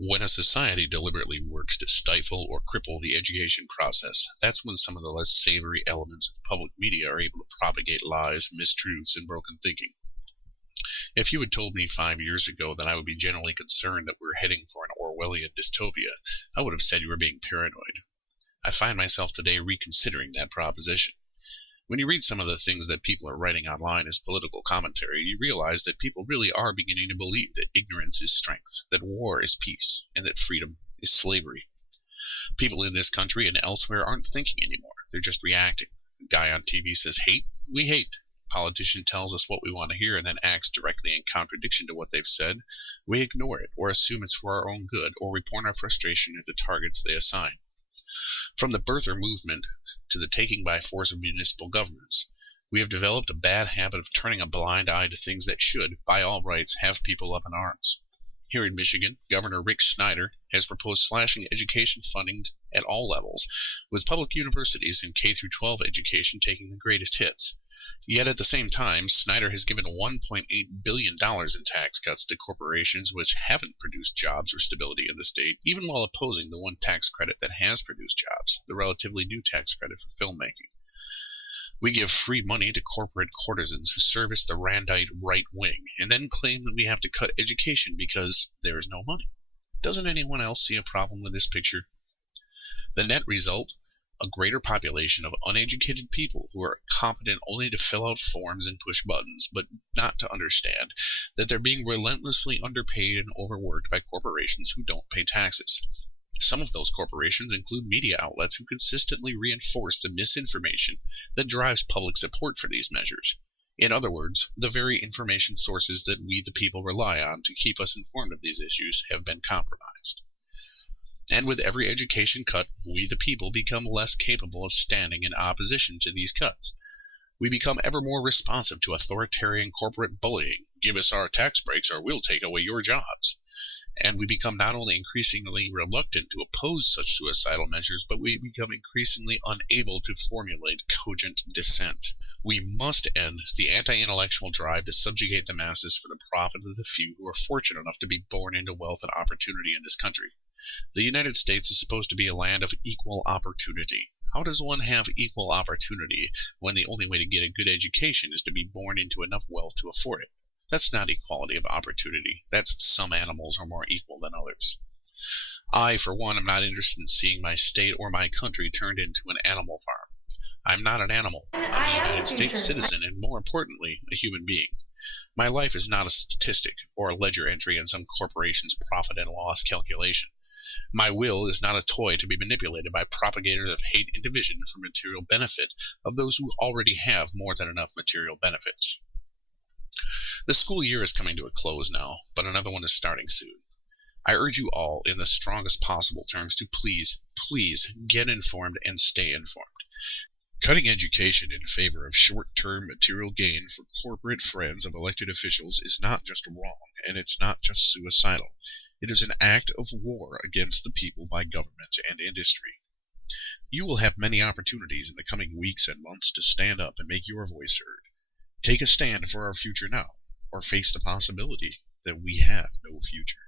When a society deliberately works to stifle or cripple the education process, that's when some of the less savory elements of the public media are able to propagate lies, mistruths, and broken thinking. If you had told me 5 years ago that I would be generally concerned that we're heading for an Orwellian dystopia, I would have said you were being paranoid. I find myself today reconsidering that proposition. When you read some of the things that people are writing online as political commentary, you realize that people really are beginning to believe that ignorance is strength, that war is peace, and that freedom is slavery. People in this country and elsewhere aren't thinking anymore. They're just reacting. A guy on TV says hate, we hate. A politician tells us what we want to hear and then acts directly in contradiction to what they've said. We ignore it, or assume it's for our own good, or report our frustration at the targets they assign. From the birther movement to the taking by force of municipal governments, we have developed a bad habit of turning a blind eye to things that should, by all rights, have people up in arms. Here in Michigan, Governor Rick Snyder has proposed slashing education funding at all levels, with public universities and K-12 education taking the greatest hits. Yet at the same time, Snyder has given $1.8 billion in tax cuts to corporations which haven't produced jobs or stability in the state, even while opposing the one tax credit that has produced jobs, the relatively new tax credit for filmmaking. We give free money to corporate courtesans who service the Randite right wing, and then claim that we have to cut education because there is no money. Doesn't anyone else see a problem with this picture? The net result? A greater population of uneducated people who are competent only to fill out forms and push buttons, but not to understand that they're being relentlessly underpaid and overworked by corporations who don't pay taxes. Some of those corporations include media outlets who consistently reinforce the misinformation that drives public support for these measures. In other words, the very information sources that we the people rely on to keep us informed of these issues have been compromised. And with every education cut, we the people become less capable of standing in opposition to these cuts. We become ever more responsive to authoritarian corporate bullying. Give us our tax breaks or we'll take away your jobs. And we become not only increasingly reluctant to oppose such suicidal measures, but we become increasingly unable to formulate cogent dissent. We must end the anti-intellectual drive to subjugate the masses for the profit of the few who are fortunate enough to be born into wealth and opportunity in this country. The United States is supposed to be a land of equal opportunity. How does one have equal opportunity when the only way to get a good education is to be born into enough wealth to afford it? That's not equality of opportunity. That's some animals are more equal than others. I, for one, am not interested in seeing my state or my country turned into an animal farm. I'm not an animal. I'm a United States citizen and, more importantly, a human being. My life is not a statistic or a ledger entry in some corporation's profit and loss calculation. My will is not a toy to be manipulated by propagators of hate and division for material benefit of those who already have more than enough material benefits. The school year is coming to a close now, but another one is starting soon. I urge you all, in the strongest possible terms, to please, please get informed and stay informed. Cutting education in favor of short-term material gain for corporate friends of elected officials is not just wrong, and it's not just suicidal. It is an act of war against the people by government and industry. You will have many opportunities in the coming weeks and months to stand up and make your voice heard. Take a stand for our future now, or face the possibility that we have no future.